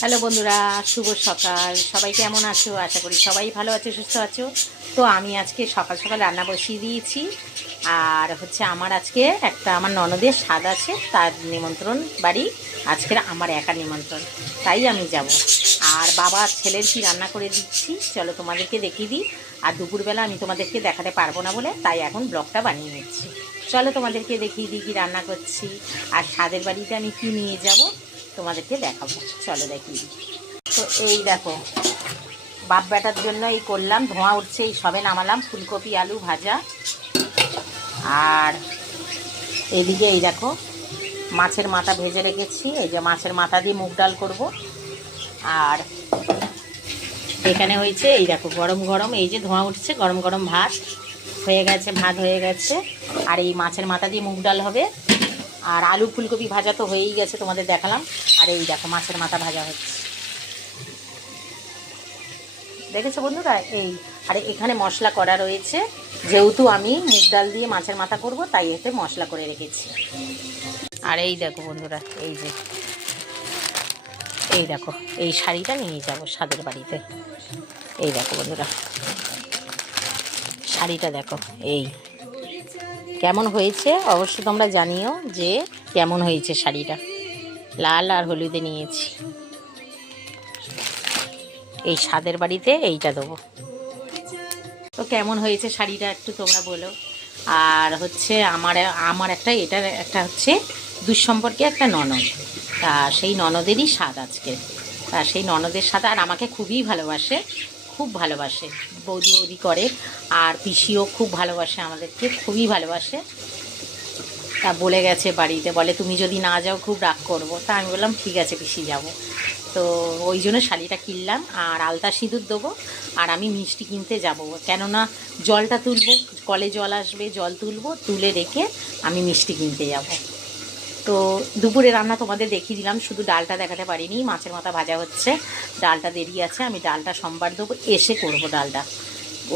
Hello বন্ধুরা, শুভ সকাল। সবাই কেমন আছো? আশা করি সবাই ভালো আছো, সুস্থ আছো। তো আমি আজকে সকাল সকাল রান্না বসিয়ে দিয়েছি। আর আমার আজকে আমার ননদের স্বাদ আছে, তার নিমন্ত্রণ বাড়ি। আজকের আমার একা নিমন্ত্রণ, তাই আমি যাব। আর বাবা ছেলের কি রান্না করে দিচ্ছি চলো তোমাদেরকে দেখিয়ে দিই। আর দুপুরবেলা আমি তোমাদেরকে দেখাতে পারবো না বলে তাই এখন ব্লগটা বানিয়ে নিচ্ছি। চলো তোমাদেরকে দেখিয়ে দিই কী রান্না করছি। আর স্বাদের বাড়িতে আমি কি নিয়ে যাব তোমাদেরকে দেখাবো, চলো দেখিয়ে দিই। তো এই দেখো, বাপ বেটার জন্য এই করলাম, ধোঁয়া উঠছে, এই সবে নামালাম ফুলকপি আলু ভাজা। আর এইদিকে এই দেখো মাছের মাথা ভেজে রেখেছি, এই যে মাছের মাথা দিয়ে মুগ ডাল করব। আর এখানে হয়েছে এই দেখো গরম গরম, এই যে ধোঁয়া উঠছে, গরম গরম ভাত হয়ে গেছে, ভাত হয়ে গেছে। আর এই মাছের মাথা দিয়ে মুগ ডাল হবে। আর আলু ফুলকপি ভাজা তো হয়েই গেছে, তোমাদের দেখালাম। আর এই দেখো মাছের মাথা ভাজা হচ্ছে, দেখেছো বন্ধুরা। এই আর এখানে মশলা করা রয়েছে, যেহেতু আমি মুগ ডাল দিয়ে মাছের মাথা করব তাই এতে মশলা করে রেখেছি। আর এই দেখো বন্ধুরা, এই দেখো এই শাড়িটা নিয়ে যাব স্বাদের বাড়িতে। এই দেখো বন্ধুরা, শাড়িটা দেখো এই কেমন হয়েছে অবশ্যই তোমরা জানিও যে কেমন হয়েছে শাড়িটা। লাল আর হলুদে নিয়েছি, এই স্বাদের বাড়িতে এইটা দেবো। তো কেমন হয়েছে শাড়িটা একটু তোমরা বলো। আর আমার আমার একটা দুঃসম্পর্কে একটা ননদ, তা সেই ননদেরই স্বাদ আজকে। তা সেই ননদের স্বাদ, আর আমাকে খুবই ভালোবাসে, খুব ভালোবাসে, বৌদি বৌদি করে। আর পিসিও খুব ভালোবাসে আমাদেরকে, খুবই ভালোবাসে। তা বলে গেছে বাড়িতে, বলে তুমি যদি না যাও খুব রাগ করবো। তা আমি বললাম ঠিক আছে পিসি যাব। তো ওই জন্য শাড়িটা কিনলাম। আর আলতা সিঁদুর দেবো। আর আমি মিষ্টি কিনতে যাব, কেননা জলটা তুলবো, কলে জল আসবে, জল তুলবো, তুলে রেখে আমি মিষ্টি কিনতে যাব। তো দুপুরে রান্না তোমাদের দেখিয়ে দিলাম, শুধু ডালটা দেখাতে পারিনি। মাছের মাথা ভাজা হচ্ছে, ডালটা দেরি আছে, আমি ডালটা সোমবার দেবো, এসে করব ডালটা।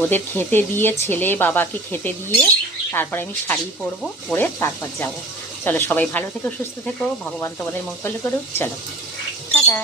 ওদের খেতে দিয়ে, ছেলে বাবাকে খেতে দিয়ে তারপরে আমি শাড়ি পরবো, পরে তারপর যাব। চলো সবাই ভালো থেকো, সুস্থ থেকো, ভগবান তোমাদের মঙ্গল করুক। চলো টাটা।